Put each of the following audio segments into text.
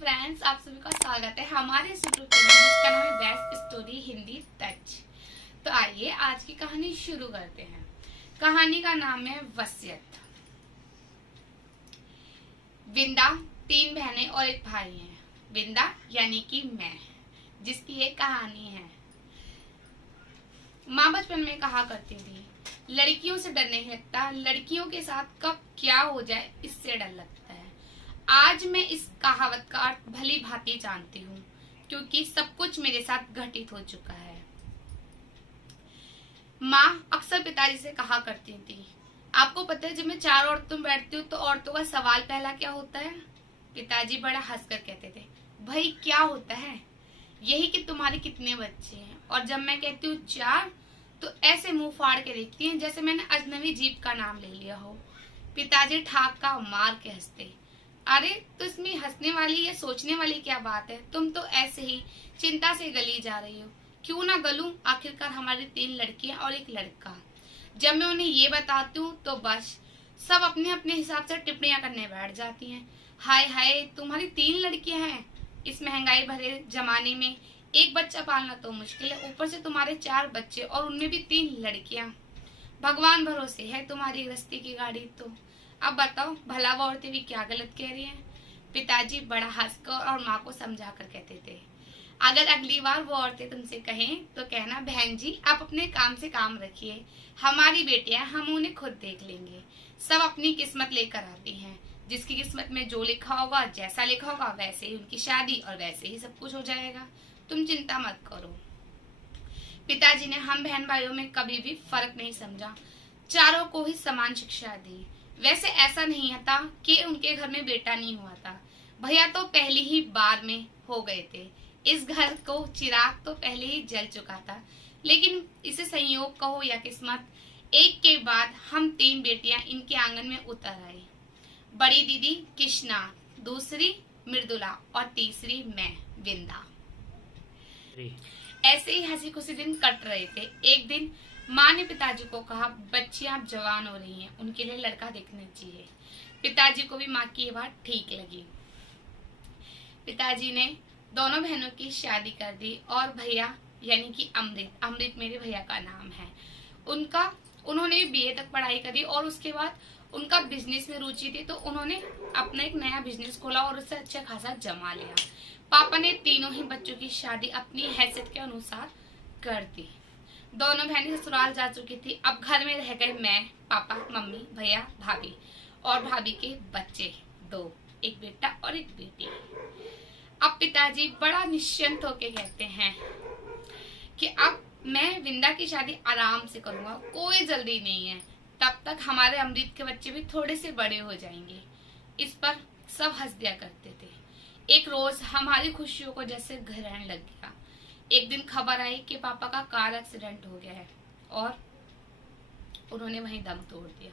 Friends, आप सभी का स्वागत है हमारे यूट्यूब चैनल जिसका नाम है बेस्ट स्टोरी हिंदी टच। तो आइए आज की कहानी शुरू करते हैं। कहानी का नाम है वसीयत। विंदा 3 बहनें और एक भाई है। विंदा यानी कि मैं, जिसकी एक कहानी है। माँ बचपन में कहा करती थी, लड़कियों से डर नहीं लगता, लड़कियों के साथ कब क्या हो जाए इससे डर लगता है। आज मैं इस कहावत का अर्थ भली भांति जानती हूँ, क्योंकि सब कुछ मेरे साथ घटित हो चुका है। माँ अक्सर पिताजी से कहा करती थी, आपको पता है जब मैं 4 औरतों में बैठती हूँ तो औरतों का सवाल पहला क्या होता है? पिताजी बड़ा हंसकर कहते थे, भाई क्या होता है? यही कि तुम्हारे कितने बच्चे हैं। और जब मैं कहती हूँ 4, तो ऐसे मुंह फाड़ के देखती हैं जैसे मैंने अजनबी जीप का नाम ले लिया हो। पिताजी ठाका मार के हंसते, अरे तो इसमें हंसने वाली या सोचने वाली क्या बात है? तुम तो ऐसे ही चिंता से गली जा रही हो। क्यों ना गलूं, आखिरकार हमारी 3 लड़कियां और एक लड़का। जब मैं उन्हें ये बताती हूँ तो बस सब अपने अपने हिसाब से टिप्पणियां करने बैठ जाती हैं। हाय हाय, तुम्हारी 3 लड़कियां हैं। इस महंगाई भरे जमाने में एक बच्चा पालना तो मुश्किल है, ऊपर से तुम्हारे 4 बच्चे और उनमें भी 3 लड़कियां। भगवान भरोसे है तुम्हारी गृहस्थी की गाड़ी। तो अब बताओ, भला वो औरतें भी क्या गलत कह रही हैं? पिताजी बड़ा हंसकर और माँ को समझा कर कहते थे, अगर अगली बार वो औरतें तुमसे कहें तो कहना, बहन जी आप अपने काम से काम रखिए, हमारी बेटियां हम उन्हें खुद देख लेंगे। सब अपनी किस्मत लेकर आती हैं, जिसकी किस्मत में जो लिखा होगा, जैसा लिखा होगा, वैसे ही उनकी शादी और वैसे ही सब कुछ हो जाएगा। तुम चिंता मत करो। पिताजी ने हम बहन भाइयों में कभी भी फर्क नहीं समझा, चारों को ही समान शिक्षा दी। वैसे ऐसा नहीं था कि उनके घर में बेटा नहीं हुआ था। भैया तो पहली ही बार में हो गए थे। इस घर को चिराग तो पहले ही जल चुका था, लेकिन इसे संयोग कहो या किस्मत, एक के बाद हम 3 बेटियां इनके आंगन में उतर आई। बड़ी दीदी कृष्णा, दूसरी मृदुला और तीसरी मैं विंदा। ऐसे ही हंसी खुशी दिन कट रहे थे। एक दिन माँ ने पिताजी को कहा, बच्ची आप जवान हो रही हैं, उनके लिए लड़का देखना चाहिए। पिताजी को भी माँ की ये बात ठीक लगी। पिताजी ने दोनों बहनों की शादी कर दी और भैया यानी कि अमृत मेरे भैया का नाम है, उन्होंने बीए तक पढ़ाई करी और उसके बाद उनका बिजनेस में रुचि थी, तो उन्होंने अपना एक नया बिजनेस खोला और उससे अच्छा खासा जमा लिया। पापा ने तीनों ही बच्चों की शादी अपनी हैसियत के अनुसार कर दी। दोनों बहनें ससुराल जा चुकी थी। अब घर में रह गए मैं, पापा, मम्मी, भैया, भाभी और भाभी के बच्चे 2, एक बेटा और एक बेटी। अब पिताजी बड़ा निश्चिंत होके कहते हैं कि अब मैं विंदा की शादी आराम से करूंगा, कोई जल्दी नहीं है, तब तक हमारे अमृत के बच्चे भी थोड़े से बड़े हो जाएंगे। इस पर सब हंस दिया करते थे। एक रोज हमारी खुशियों को जैसे ग्रहण लग गया। एक दिन खबर आई कि पापा का कार एक्सीडेंट हो गया है और उन्होंने वहीं दम तोड़ दिया।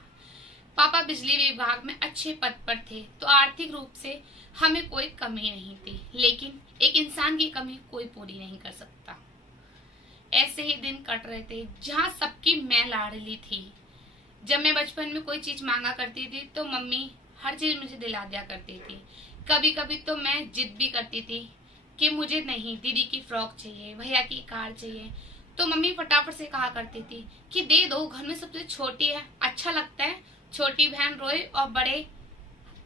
पापा बिजली विभाग में अच्छे पद पर थे, तो आर्थिक रूप से हमें कोई कमी नहीं थी, लेकिन एक इंसान की कमी कोई पूरी नहीं कर सकता। ऐसे ही दिन कट रहे थे जहाँ सबकी मैं लाडली थी। जब मैं बचपन में कोई चीज मांगा करती थी तो मम्मी हर चीज मुझे दिला दिया करती थी। कभी कभी तो मैं जिद भी करती थी कि मुझे नहीं, दीदी की फ्रॉक चाहिए, भैया की कार चाहिए, तो मम्मी फटाफट से कहा करती थी कि दे दो, घर में सबसे छोटी है, अच्छा लगता है, छोटी बहन रोए और बड़े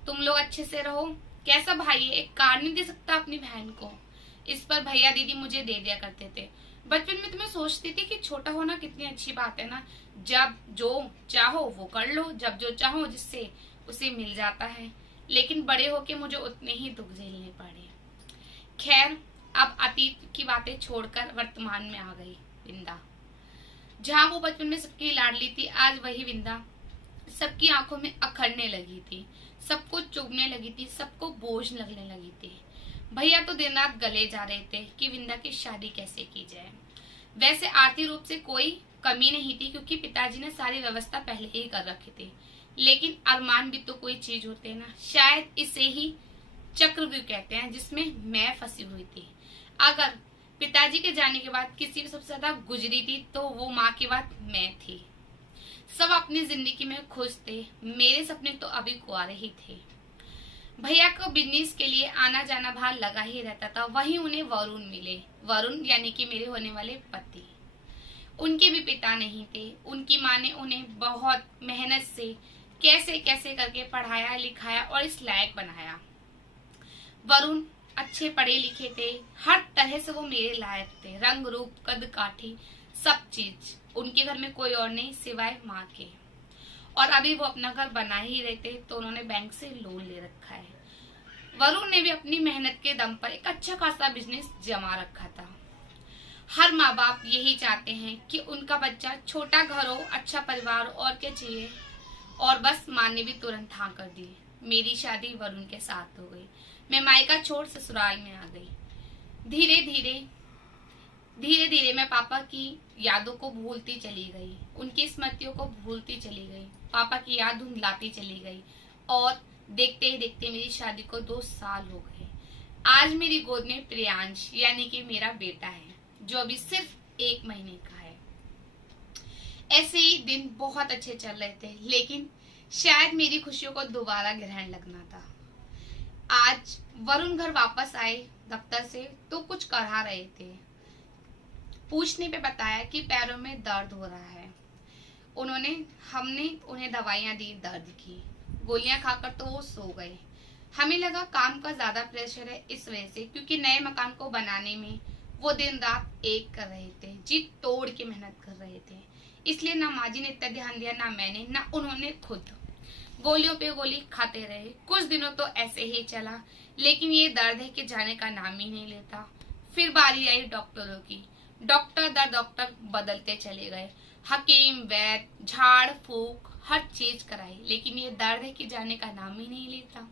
तुम लोग अच्छे से रहो। कैसा भाई है, एक कार नहीं दे सकता अपनी बहन को? इस पर भैया दीदी मुझे दे दिया करते थे। बचपन में तो मैं सोचती थी कि छोटा होना कितनी अच्छी बात है ना, जब जो चाहो वो कर लो, जब जो चाहो जिससे उसे मिल जाता है। लेकिन बड़े होके मुझे उतने ही दुख झेलने पड़े। खैर, अब अतीत की बातें छोड़कर वर्तमान में आ गई विंदा। जहाँ वो बचपन में सबकी लाडली थी, आज वही विंदा सबकी आंखों में अखरने लगी थी, सबको चुभने लगी थी, सबको बोझ लगने लगी थी। भैया तो दिन रात गले जा रहे थे कि विंदा की शादी कैसे की जाए। वैसे आर्थिक रूप से कोई कमी नहीं थी, क्योंकि पिताजी ने सारी व्यवस्था पहले ही कर रखी थी, लेकिन अरमान भी तो कोई चीज होते हैं ना। शायद इसे ही चक्रव्यूह कहते हैं, जिसमें मैं फंसी हुई थी। अगर पिताजी के जाने के बाद किसी भी सबसे ज्यादा गुजरी थी तो वो माँ की बात मैं थी। सब अपनी जिंदगी में खुश थे, मेरे सपने तो अभी कुंवारे ही थे। भैया को बिजनेस के लिए आना जाना बाहर लगा ही रहता था। वहीं उन्हें वरुण मिले, वरुण यानी कि मेरे होने वाले पति। उनके भी पिता नहीं थे। उनकी माँ ने उन्हें बहुत मेहनत से कैसे कैसे करके पढ़ाया लिखाया और इस लायक बनाया। वरुण अच्छे पढ़े लिखे थे, हर तरह से वो मेरे लायक थे, रंग रूप कद काठी सब चीज। उनके घर में कोई और नहीं सिवाय माँ के। और अभी वो अपना घर बना ही रहे थे तो उन्होंने बैंक से लोन ले रखा है। वरुण ने भी अपनी मेहनत के दम पर एक अच्छा खासा बिजनेस जमा रखा था। हर माँ बाप यही चाहते हैं कि उनका बच्चा छोटा घर हो, अच्छा परिवार, और क्या चाहिए। और बस माँ ने भी तुरंत हाँ कर दी। मेरी शादी वरुण के साथ हो गई। मैं मायका छोड़ ससुराल में आ गई। धीरे धीरे मैं पापा की यादों को भूलती चली गई, उनकी स्मृतियों को भूलती चली गई, पापा की याद धुंधलाती चली गई। और देखते ही देखते मेरी शादी को 2 साल हो गए। आज मेरी गोद में प्रियांश यानी कि मेरा बेटा है, जो अभी सिर्फ 1 महीने का है। ऐसे ही दिन बहुत अच्छे चल रहे थे, लेकिन शायद मेरी खुशियों को दोबारा ग्रहण लगना था। आज वरुण घर वापस आए दफ्तर से तो कुछ करा रहे थे। पूछने पे बताया कि पैरों में दर्द हो रहा है। हमने उन्हें दवाइयां दी, दर्द की गोलियां खाकर तो वो सो गए। हमें लगा काम का ज्यादा प्रेशर है इस वजह से, क्योंकि नए मकान को बनाने में वो दिन रात एक कर रहे थे, जी तोड़ के मेहनत कर रहे थे। इसलिए ना माँ जी ने इतना ध्यान दिया, ना मैंने, ना उन्होंने खुद। गोलियों पे गोली खाते रहे। कुछ दिनों तो ऐसे ही चला, लेकिन ये दर्द है कि जाने का नाम ही नहीं लेता। फिर बारी आई डॉक्टरों की। डॉक्टर दर डॉक्टर बदलते चले गए, हकीम वैद्य झाड़ फूक हर चीज कराई, लेकिन ये दर्द है कि जाने का नाम ही नहीं लेता।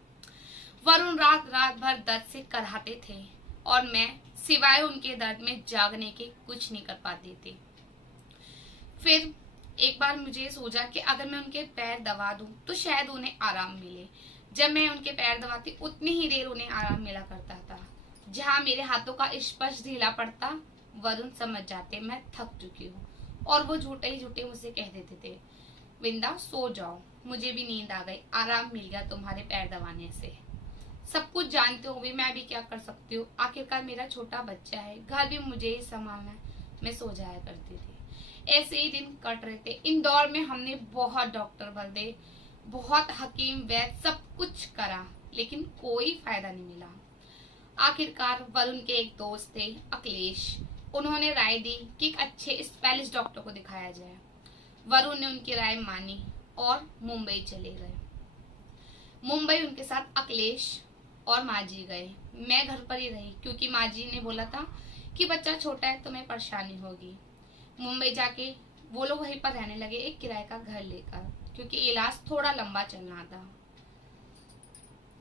वरुण रात रात भर दर्द से कराहते थे और मैं सिवाय उनके दर्द में जागने के कुछ नहीं कर पाती थी। फिर एक बार मुझे सोचा कि अगर मैं उनके पैर दबा दूं तो शायद उन्हें आराम मिले। जब मैं उनके पैर दबाती उतनी ही देर उन्हें आराम मिला करता था। जहां मेरे हाथों का स्पर्श ढीला पड़ता, वरुण समझ जाते मैं थक चुकी हूँ, और वो झूठे ही झूठे मुझसे कह देते थे, विंदा सो जाओ, मुझे भी नींद आ गई, आराम मिल गया तुम्हारे पैर दबाने से। सब कुछ जानते हुए मैं भी क्या कर सकती हूँ, आखिरकार मेरा छोटा बच्चा है, घर भी मुझे ही संभालना है। मैं सो जाया करती थी। ऐसे ही दिन कट रहे थे। इंदौर में हमने बहुत डॉक्टर बदले, बहुत हकीम वैद्य सब कुछ करा, लेकिन कोई फायदा नहीं मिला। आखिरकार वरुण के एक दोस्त थे अखिलेश, उन्होंने राय दी कि एक अच्छे स्पेशलिस्ट डॉक्टर को दिखाया जाए। वरुण ने उनकी राय मानी और मुंबई चले गए। मुंबई उनके साथ अखिलेश और माँ जी गए। मैं घर पर ही रही, क्योंकि माँ जी ने बोला था कि बच्चा छोटा है तो मैं परेशानी होगी। मुंबई जाके वो लोग वहीं पर रहने लगे, एक किराए का घर लेकर, क्योंकि इलाज थोड़ा लंबा चलना था।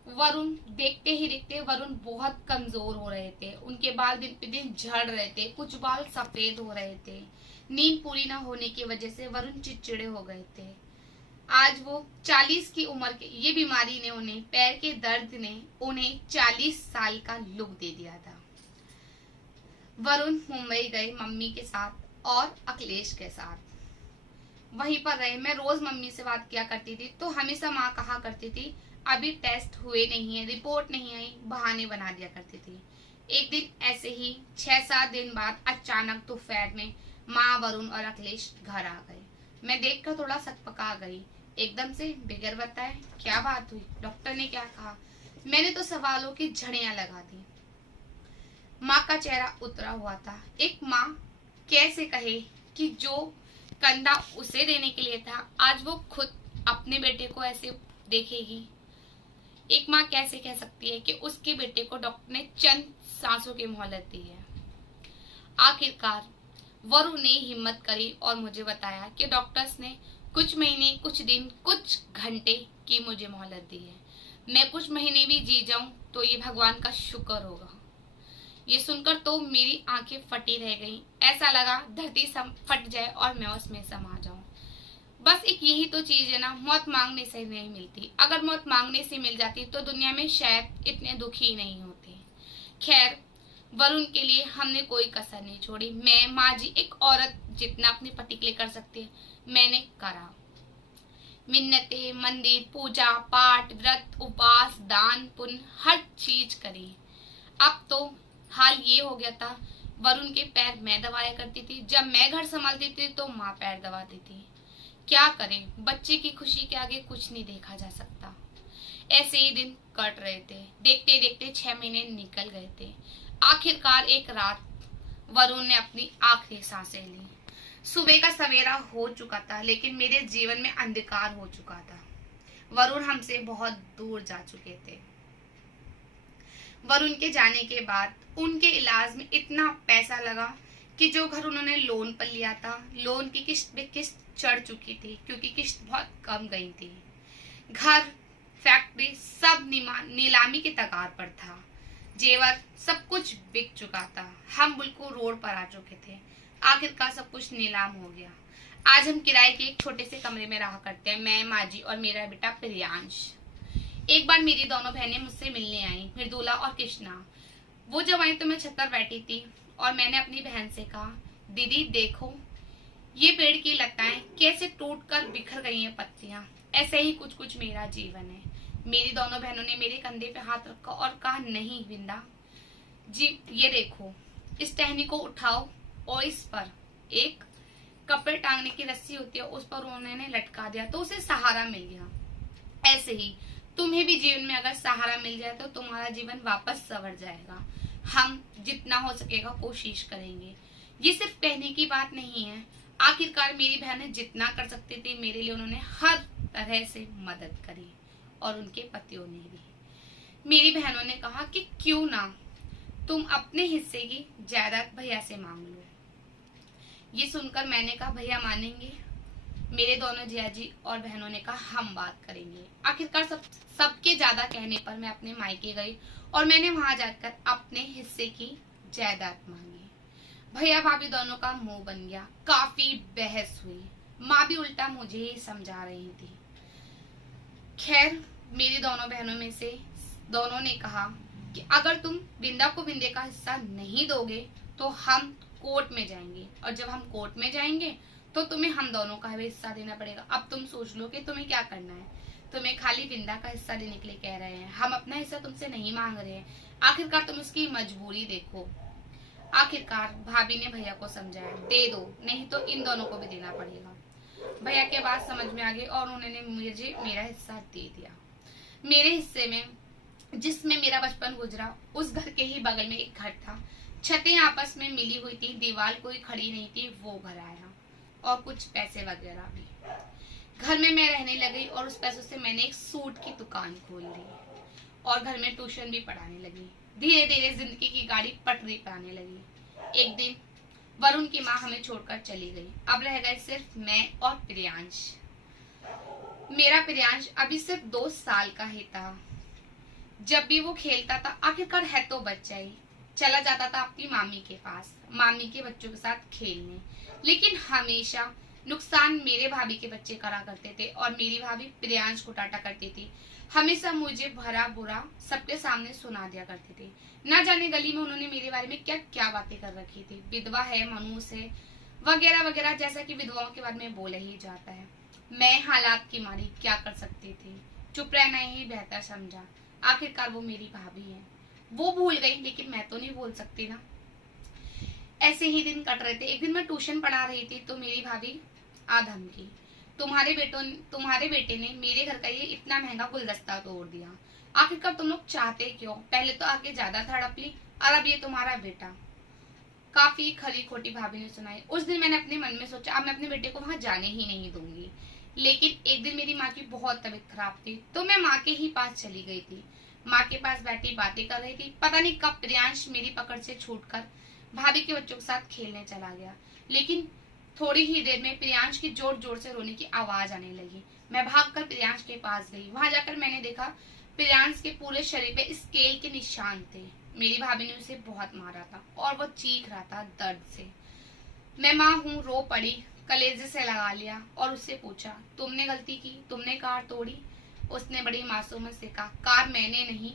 वरुण देखते ही देखते वरुण बहुत कमजोर हो रहे थे। उनके बाल दिन पे दिन झड़ रहे थे, कुछ बाल सफेद हो रहे थे। नींद पूरी ना होने की वजह से वरुण चिड़चिड़े हो गए थे। आज वो 40 की उम्र के, ये बीमारी ने उन्हें, पैर के दर्द ने उन्हें 40 साल का लुक दे दिया था। वरुण मुंबई गए मम्मी के साथ और अखिलेश के साथ, वहीं पर रहे। मैं रोज मम्मी से बात किया करती थी तो हमेशा माँ कहा करती थी अभी टेस्ट हुए नहीं है, रिपोर्ट नहीं आई, बहाने बना दिया करती थी। एक दिन ऐसे ही 6-7 दिन बाद अचानक दोपहर में माँ, वरुण और अखिलेश घर आ गए। मैं देखकर थोड़ा सकपका गई। एकदम से बिगर बताए क्या बात हुई, डॉक्टर ने क्या कहा। मैंने तो सवालों की झड़ियां लगा दी। माँ का चेहरा उतरा हुआ था। एक माँ कैसे कहे कि जो कंधा उसे देने के लिए था, आज वो खुद अपने बेटे को ऐसे देखेगी। एक माँ कैसे कह सकती है कि उसके बेटे को डॉक्टर ने चंद सांसों की मोहलत दी है। आखिरकार वरुण ने हिम्मत करी और मुझे बताया कि डॉक्टर्स ने कुछ महीने, कुछ दिन, कुछ घंटे की मुझे मोहलत दी है। मैं कुछ महीने भी जी जाऊं तो ये भगवान का शुक्र होगा। ये सुनकर तो मेरी आंखें फटी रह गईं। ऐसा लगा धरती फट जाए और मैं उसमें समा जाऊं। बस एक यही तो चीज है ना, मौत मांगने से नहीं मिलती। अगर मौत मांगने से मिल जाती तो दुनिया में शायद इतने दुखी नहीं होते। खैर, वरुण के लिए हमने कोई कसर नहीं छोड़ी। मैं, माँ जी, एक औरत जितना अपने पति के लिए कर सकती है, मैंने करा। मिन्नतें, मंदिर, पूजा पाठ, व्रत, उपवास, दान पुण्य हर चीज करी। अब तो हाल ये हो गया था, वरुण के पैर मैं दबाया करती थी, जब मैं घर संभालती थी तो माँ पैर दबाती थी। क्या करें, बच्चे की खुशी के आगे कुछ नहीं देखा जा सकता। ऐसे ही दिन कट रहे थे, देखते देखते 6 महीने निकल गए थे। आखिरकार एक रात वरुण ने अपनी आखिरी सांसें ली। सुबह का सवेरा हो चुका था, लेकिन मेरे जीवन में अंधकार हो चुका था। वरुण हमसे बहुत दूर जा चुके थे। वरुण के जाने के बाद उनके इलाज में इतना पैसा लगा कि जो घर उन्होंने लोन पर लिया था, लोन की किस्त पे किस्त चढ़ चुकी थी, क्योंकि किस्त बहुत कम गई थी। घर, फैक्ट्री सब नीलामी के कगार पर था। जेवर सब कुछ बिक चुका था। हम बिल्कुल रोड पर आ चुके थे। आखिरकार सब कुछ नीलाम हो गया। आज हम किराए के एक छोटे से कमरे में रहा करते हैं, मैं, माँ जी और मेरा बेटा प्रियांश। एक बार मेरी दोनों बहनें मुझसे मिलने आई, मृदुला और कृष्णा। वो जब आई तो मैं छत पर बैठी थी और मैंने अपनी बहन से कहा, दीदी देखो ये पेड़ की लताएं कैसे टूटकर बिखर गई हैं पत्तियां। ऐसे ही कुछ कुछ मेरा जीवन है। मेरी दोनों बहनों ने मेरे कंधे पे हाथ रखा और कहा, नहीं विंदा जी, ये देखो इस टहनी को उठाओ और इस पर एक कपड़े टांगने की रस्सी होती है, उस पर उन्होंने लटका दिया तो उसे सहारा मिल गया। ऐसे ही तुम्हें भी जीवन में अगर सहारा मिल जाए तो तुम्हारा जीवन वापस संवर जाएगा। हम जितना हो सकेगा कोशिश करेंगे। ये सिर्फ कहने की बात नहीं है। आखिरकार मेरी बहनें जितना कर सकती थी मेरे लिए उन्होंने हर तरह से मदद करी, और उनके पतियों ने भी। मेरी बहनों ने कहा कि क्यों ना तुम अपने हिस्से की जायदाद भैया से मांग लो। ये सुनकर मैंने कहा, भैया मानेंगे? मेरे दोनों जियाजी और बहनों ने कहा, हम बात करेंगे। आखिरकार सबके ज्यादा कहने पर मैं अपने मायके गई और मैंने वहां जाकर अपने हिस्से की जायदाद मांगी। भैया भाभी दोनों का मुंह बन गया। काफी बहस हुई। माँ भी उल्टा मुझे ही समझा रही थी। खैर मेरी दोनों बहनों में से दोनों ने कहा कि अगर तुम विंदा को विंदे का हिस्सा नहीं दोगे तो हम कोर्ट में जाएंगे, और जब हम कोर्ट में जाएंगे तो तुम्हें हम दोनों का भी हिस्सा देना पड़ेगा। अब तुम सोच लो कि तुम्हें क्या करना है। तुम्हें खाली विंदा का हिस्सा देने के लिए कह रहे हैं, हम अपना हिस्सा तुमसे नहीं मांग रहे हैं। आखिरकार तुम उसकी मजबूरी देखो। आखिरकार भाभी ने भैया को समझाया, दे दो, नहीं तो इन दोनों को भी देना पड़ेगा। भैया के बात समझ में आ गई और उन्होंने मुझे मेरा हिस्सा दे दिया। मेरे हिस्से में, जिसमें मेरा बचपन गुजरा, उस घर के ही बगल में एक घर था। छतें आपस में मिली हुई थी, दीवार कोई खड़ी नहीं थी। वो घर आया और कुछ पैसे वगैरह भी। घर में मैं रहने लगी और उस पैसों से मैंने एक सूट की दुकान खोल ली और घर में ट्यूशन भी पढ़ाने लगी। धीरे धीरे जिंदगी की गाड़ी पटरी पर आने लगी। एक दिन वरुण की माँ हमें छोड़कर चली गई। अब रह गए सिर्फ मैं और प्रियांश। मेरा प्रियांश अभी सिर्फ 2 साल का ही था। जब भी वो खेलता था, आखिरकार है तो बच्चा ही, चला जाता था अपनी मामी के पास, मामी के बच्चों के साथ खेलने। लेकिन हमेशा नुकसान मेरे भाभी के बच्चे करा करते थे और मेरी भाभी प्रियांश को डांटा करती थी। हमेशा मुझे भरा बुरा सबके सामने सुना दिया करती थी। ना जाने गली में उन्होंने मेरे बारे में क्या क्या बातें कर रखी थी। विधवा है, मनूस है, वगैरह वगैरह, जैसा कि विधवाओं के बारे में बोला ही जाता है। मैं हालात की मारी क्या कर सकती थी, चुप रहना ही बेहतर समझा। आखिरकार वो मेरी भाभी है। वो भूल गई, लेकिन मैं तो नहीं भूल सकती ना। ऐसे ही दिन कट रहे थे। एक दिन मैं ट्यूशन पढ़ा रही थी तो मेरी भाभी आ धमकी, तुम्हारे बेटे ने मेरे घर का ये इतना महंगा गुलदस्ता तोड़ दिया। आखिरकार तुम लोग चाहते क्यों? पहले तो आके ज्यादा धड़प ली और अब ये तुम्हारा बेटा। काफी खरी खोटी भाभी ने सुनाई। उस दिन मैंने अपने मन में सोचा, अब मैं अपने बेटे को वहां जाने ही नहीं दूंगी। लेकिन एक दिन मेरी माँ की बहुत तबीयत खराब थी तो मैं माँ के ही पास चली गई थी। माँ के पास बैठी बातें कर रही थी। पता नहीं कब प्रियांश मेरी पकड़ से छूटकर भाभी के बच्चों के साथ खेलने चला गया। लेकिन थोड़ी ही देर में प्रियांश की जोर जोर से रोने की आवाज आने लगी। मैं भागकर प्रियांश के पास गई। वहां जाकर मैंने देखा प्रियांश के पूरे शरीर पे स्केल के निशान थे। मेरी भाभी ने उसे बहुत मारा था और वो चीख रहा था दर्द से। मैं माँ हूँ, रो पड़ी, कलेजे से लगा लिया और उससे पूछा, तुमने गलती की, तुमने कार तोड़ी? उसने बड़ी मासूमियत से कहा, कार मैंने नहीं,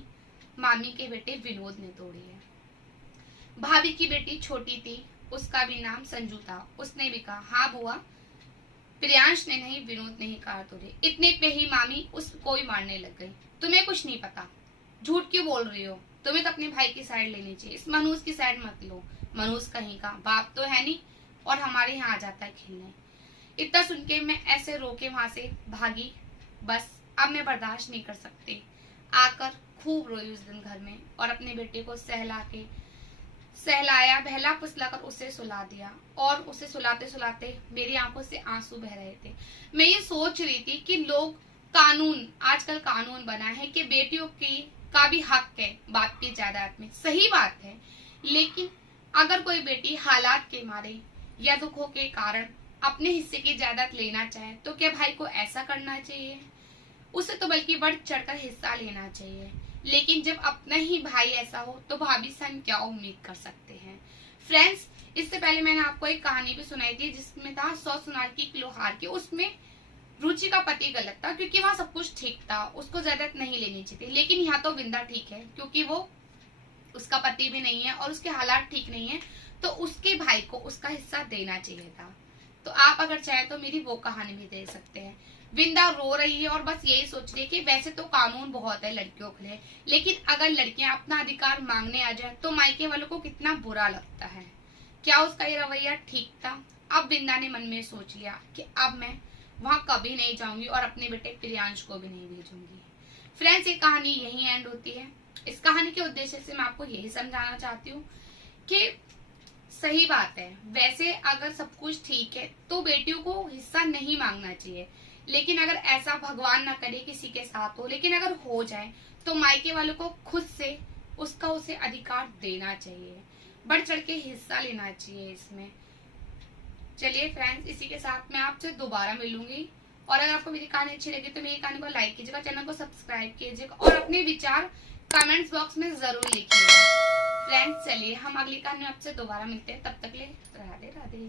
मामी के बेटे विनोद ने तोड़ी है। भाभी की बेटी छोटी थी, उसका भी नाम संजू था। उसने भी कहा, हाँ बुआ, प्रियांश ने नहीं, विनोद ने ही कार तोड़ी। इतने पे ही मामी उसको ही मारने लग गई। तुम्हें कुछ नहीं पता, झूठ क्यों बोल रही हो? तुम्हें तो अपने भाई की साइड लेनी चाहिए, इस मनोज की साइड मत लो। मनोज कहीं का बाप तो है नहीं और हमारे यहाँ आ जाता है खेलने। इतना सुन के मैं ऐसे रो के वहां से भागी। बस अब मैं बर्दाश्त नहीं कर सकती। आकर खूब रोई उस दिन घर में और अपने बेटे को सहलाया, बहला फुसला कर उसे सुला दिया। और उसे सुलाते सुलाते मेरी आंखों से आंसू बह रहे थे। मैं ये सोच रही थी कि लोग आजकल कानून बना है कि बेटियों की का भी हक है बाप की जायदाद में। सही बात है, लेकिन अगर कोई बेटी हालात के मारे या दुखों के कारण अपने हिस्से की जायदाद लेना चाहे तो क्या भाई को ऐसा करना चाहिए? उसे तो बल्कि बढ़ चढ़कर हिस्सा लेना चाहिए। लेकिन जब अपना ही भाई ऐसा हो तो भाभी से हम क्या उम्मीद कर सकते हैं? फ्रेंड्स, इससे पहले मैंने आपको एक कहानी भी सुनाई थी जिसमें था 100 सुनार की एक लोहार की। उसमें रुचि का पति गलत था क्योंकि वहां सब कुछ ठीक था, उसको जायदाद नहीं लेनी चाहिए थी। लेकिन यहाँ तो विंदा ठीक है क्योंकि वो उसका पति भी नहीं है और उसके हालात ठीक नहीं है, तो उसके भाई को उसका हिस्सा देना चाहिए था। तो आप अगर चाहे तो मेरी वो कहानी भी दे सकते हैं। विंदा रो रही है और बस यही सोच रही है कि वैसे तो कानून बहुत है लड़कियों के लिए, लेकिन अगर लड़कियां अपना अधिकार मांगने आ जाए तो मायके वालों को कितना बुरा लगता है। क्या उसका ये रवैया ठीक था? अब विंदा ने मन में सोच लिया कि अब मैं वहां कभी नहीं जाऊंगी और अपने बेटे प्रियांश को भी नहीं भेजूंगी। फ्रेंड्स, ये कहानी यही एंड होती है। इस कहानी के उद्देश्य से मैं आपको यही समझाना चाहती हूँ कि सही बात है, वैसे अगर सब कुछ ठीक है तो बेटियों को हिस्सा नहीं मांगना चाहिए। लेकिन अगर ऐसा भगवान ना करे किसी के साथ हो, लेकिन अगर हो जाए तो मायके वालों को खुद से उसे अधिकार देना चाहिए, बढ़ चढ़ के हिस्सा लेना चाहिए इसमें। चलिए फ्रेंड्स, इसी के साथ मैं आपसे दोबारा मिलूंगी। और अगर आपको मेरी कहानी अच्छी लगी तो मेरी कहानी को लाइक कीजिएगा, चैनल को सब्सक्राइब कीजिएगा और अपने विचार कमेंट्स बॉक्स में जरूर लिखिएगा। फ्रेंड्स, चलिए हम अगली कहानी में आपसे दोबारा मिलते हैं। तब तक ले राधे राधे।